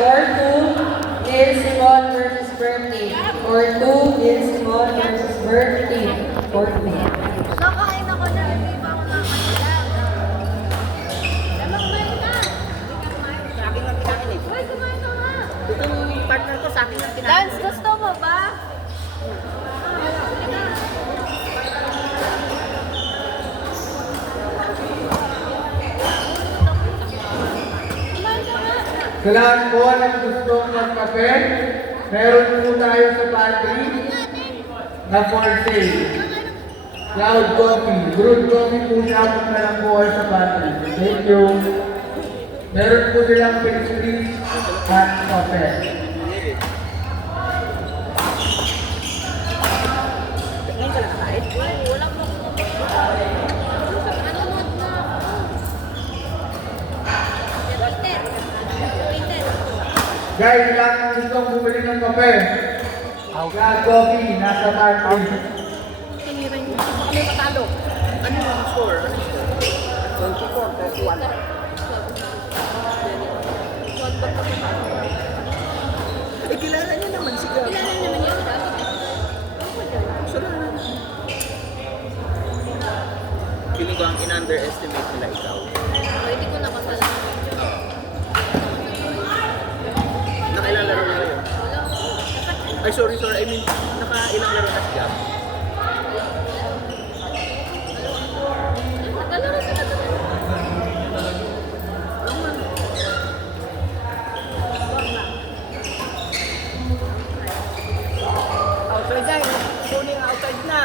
Score 2, Lil Simon versus Birthday. Score 2, Lil Simon versus Birthday. Birthday. Nakain ako na, hindi pa ako nakakailan. Lamang kumain na. Sa akin lang kinain eh. Uy, kumain ka nga. Itong partner ko sa akin lang kinain. Lance, gusto mo ba? Kumain ka nga. Sa lahat po ng gustong magkape, meron po tayo sa pantry na for sale. Cloud Coffee. Brewed coffee po siya kung na lang po kayo sa pantry. Thank you. Meron po silang pastries at kape. Ngayon ka lang kakain? Ay, wala pa ako. Nanonood na ako. Waiter. Waiter. Guys, lahat ng gustong bumili ng kape. Cloud Coffee, nasa pantry. Tinirin mo. Baka may matalo. Ano yung score? 24-31. Eh, kilala niya naman si Gab. Kilala naman yun. Sala na. Feeling ko ang in-underestimate nila ikaw. Hindi ko nakasalaman. Nakailang laro na kayo? Ay, sorry. I mean, nakailang laro na si Gab? Nagalaro sila doon. Outside na. Sony outside na.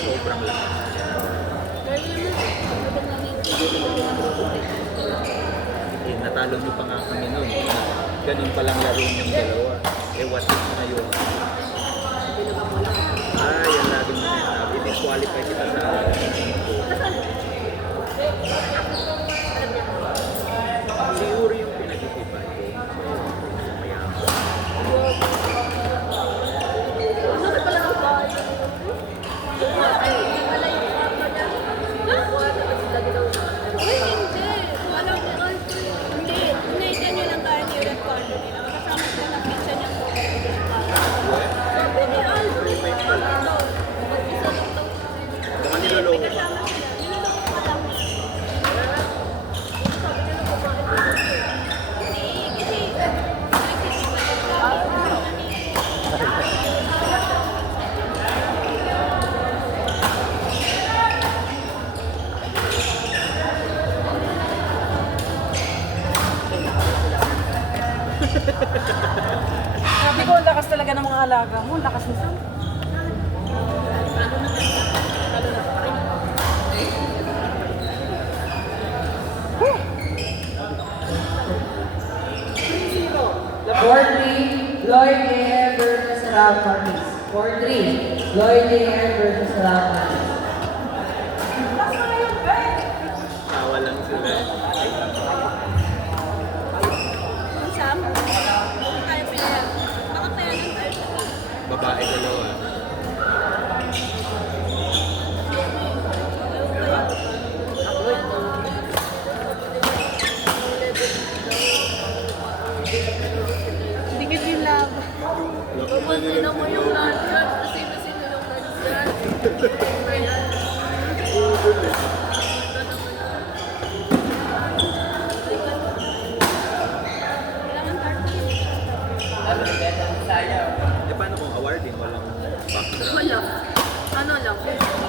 Sobrang lakas. Eh, natalo niyo pa nga kami noon. Ganun palang laro niyong dalawa. Eh, what if na yun? Ah, yan lagi mo sinasabi. Disqualify kita sa siguro yung pinag-isipan ko. Mayaman. Uy, hindi. Wala ko also. Hindi. United nyo lang tayo ni record nila. Kasama sila ng pizza niya po. Sabi ni Alfred. May pala. Mag-isa lang daw. Baka niloloko May pa. kasama sila. Niloloko pa lang nila. Sabi nila kumain dito. Hindi. Kasi Sabi ko, ang lakas talaga ng mga alaga mo. Ang lakas nito. Lloyd Leher versus Ralph Marquez. 4-3, Lloyd Leher versus Ralph Marquez. Tawa lang sila. Sam, tayo pala. Baka pala ng tayo sa Babae dalawa. Dikit yung lab. Kapag sino mo yung nandiyan, sino yung nandiyan. Eh, paano kung awarding? Walang background. Wala. Ano lang,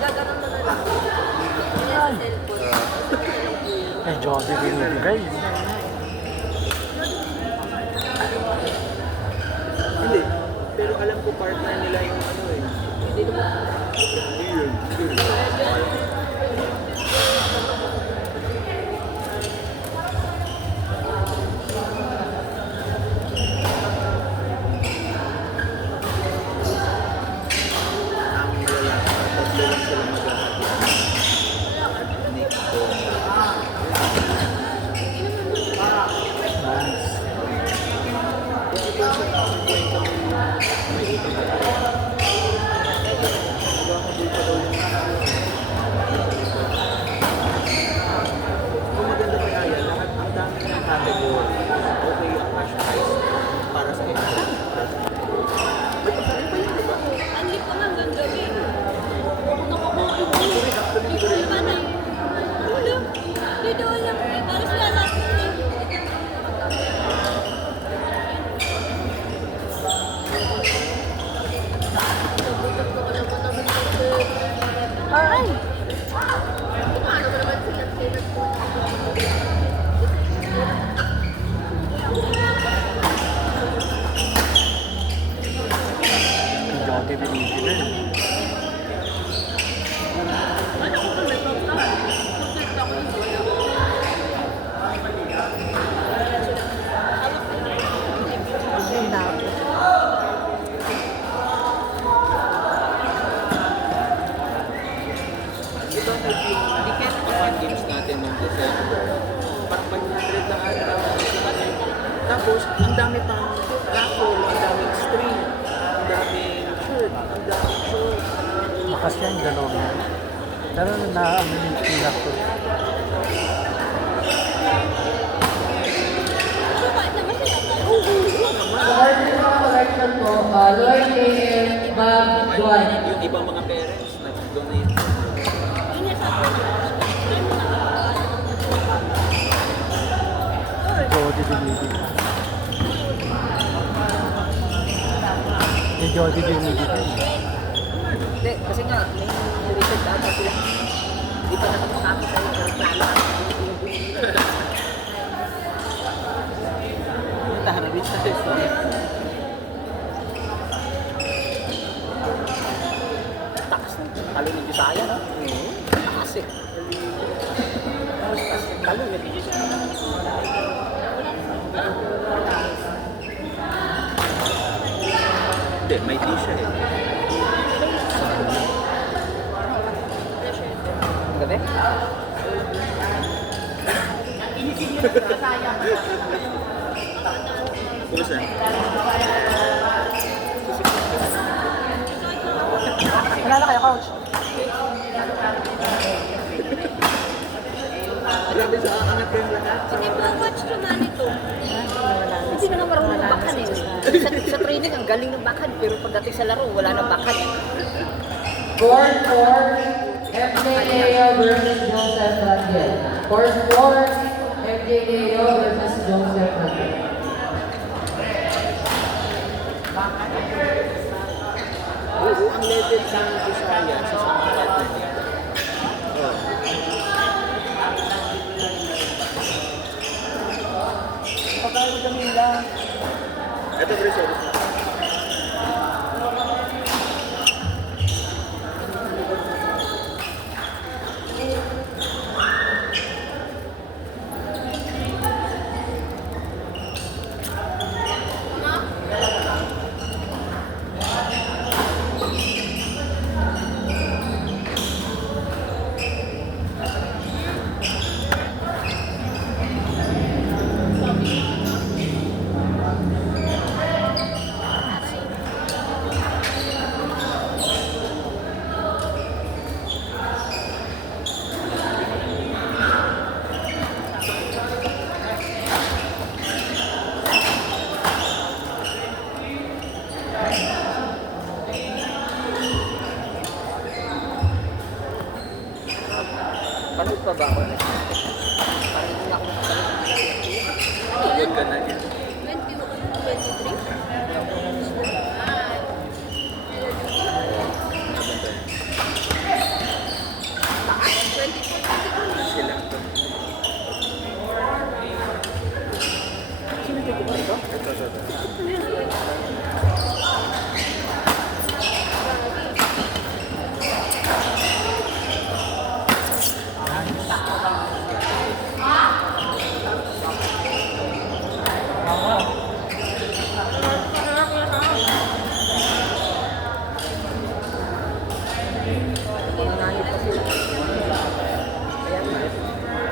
gagano'n na lang. Kaya sa cellphone. Eh, Jody binibigay. Hindi. Pero alam ko partner nila yung ano eh. Hindi yun. Tapos, ang dami pang raffle, ang daming string, ang daming shirt, ang daming shorts. Makas yan, dalawang yan. Pero na ano yung pilak ko. Sukat naman sila. For this collection po, Lloyd A.M. Bob Duan. Yung ibang mga parents, nag-donate. Ingat ako. Jody Dumidi. Yung Jody Dumidi pa yun. Hindi, kasi nga, may research ata sila. Hindi pa nakakakita yung plano. Taharabit sa testo. Takas ng talo ng Bisaya, no? Takas eh. Talo eh. Hindi, may di siya eh. Gabi? Kumusta? Kilala kayo, coach? Grabe sa angat ko yung lahat. Hindi po watch naman ito. Hindi na nga marunong bakan eh. Sa training, ang galing ng bakan. Pero pagdating sa laro, wala nang bakan. 4-4, MJ Leo versus Joseph Rangel. 4-4, MJ Leo versus Joseph Rangel. Oo, ang level sa Bisaya sa mga partner niya. Oh. Pagkain kami lang. Ito, Chris, sorry. Panood pa ba ako? Parang hindi na ako nakapanood. Pagod ka na niya. 23. Sila. Sino dito ba ito? Ito. Nanganganib pa sila. Kaya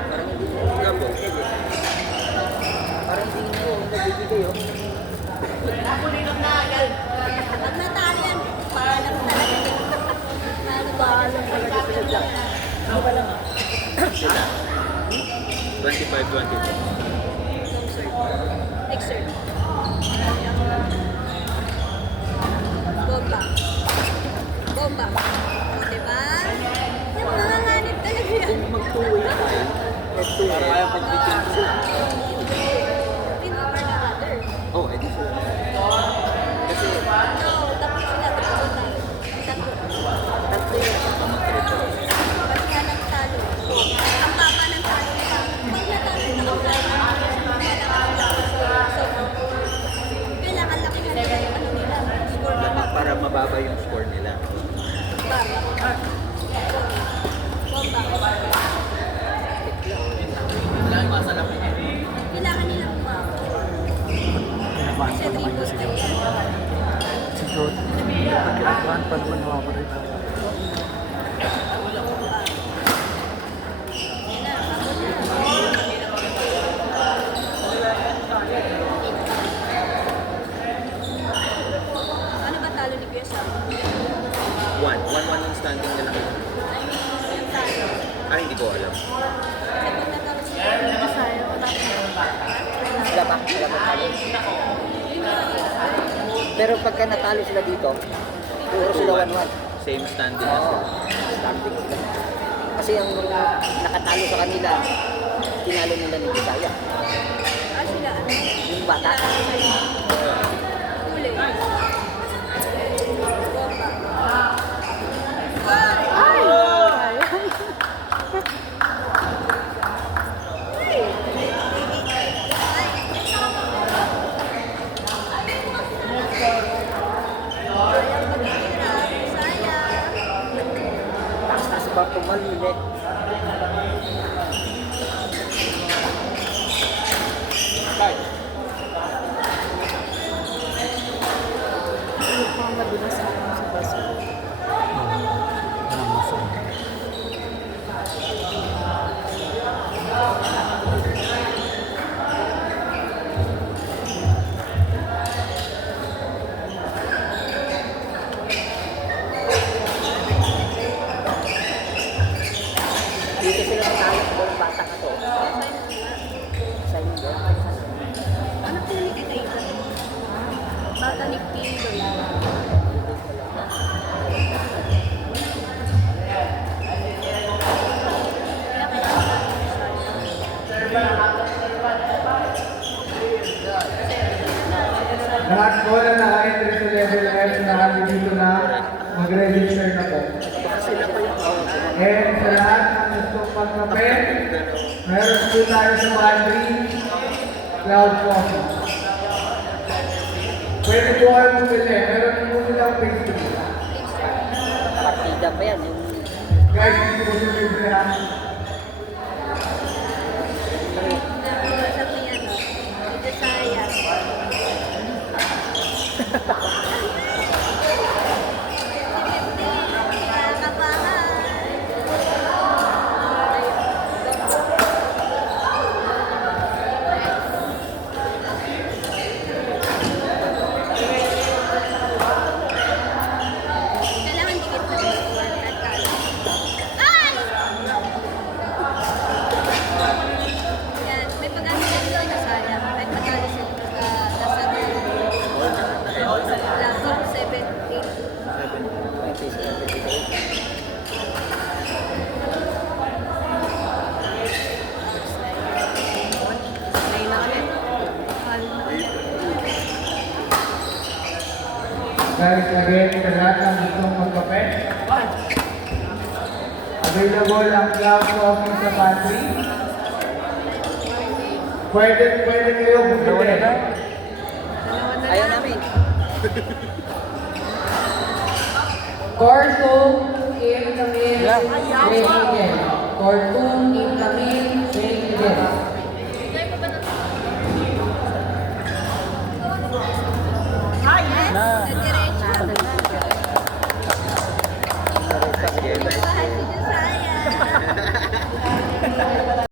parang hindi mo Nga po. parang hindi mo nagbibigay oh. Pag natalo yan, paalam talaga. Paalam talaga sila. Ano ba lang? Sila. 25-22. Next sir. Bomba. Bomba. O, diba? Yung nanganganib talaga yan. Kung mag-2-way tayo, mag-2-way, kaya pag-bitin sila. Remember the other. Oh, edi sila. Kasi, No, tapos sila tatlo tayo. Tatlo. Tatlo yun. Pag nga ng talo. Ang papa ng talo nila. Pag natalo na ako kailangan laki na nila yung ano nila. Score nila. para mababa yung score nila. Bomba. Kailangan nilang Kinabahan kasi pa naman yun si triple Jody. Si Jody. Pag kinabahan pa naman nawawarit ako. bakit sila matalo. Pero pagka natalo sila dito, puro sila 1-1. Same standing na sila. Starting sila. Kasi ang nakatalo sa kanila, tinalo nila ni Bisaya. Ah, sila ano? Yung bata. Huli. Taas ba tumalili? Walang masok. Dito sila natalo sa buong bata na to. Sa inyo doon. Ano pinili kayo? Bata ni Pinoy. Lahat po na naka-entry sa level F na kami dito na mag-register na po. And sa lahat ng gustong pagkape, meron po tayo sa pantry, Cloud Coffee. Pwede po kayo bumili, meron po silang pastry. Partida pa yan. Yung Guys, hindi po siya bibili ha. Sabi niya, no? Ito saya. Kailangan dikit na ay! Yan, may pag-asa sila na sayang. May pag-asa sila nasa level 7, 8. Guys, again, sa lahat ng gustong magkape, available ang Cloud Coffee sa pantry. Pwede kayo bumili. ayaw namin. Core 2, Kim Camille, Ray Miguel. Core 2, Kim Camille, Ray Miguel. Na.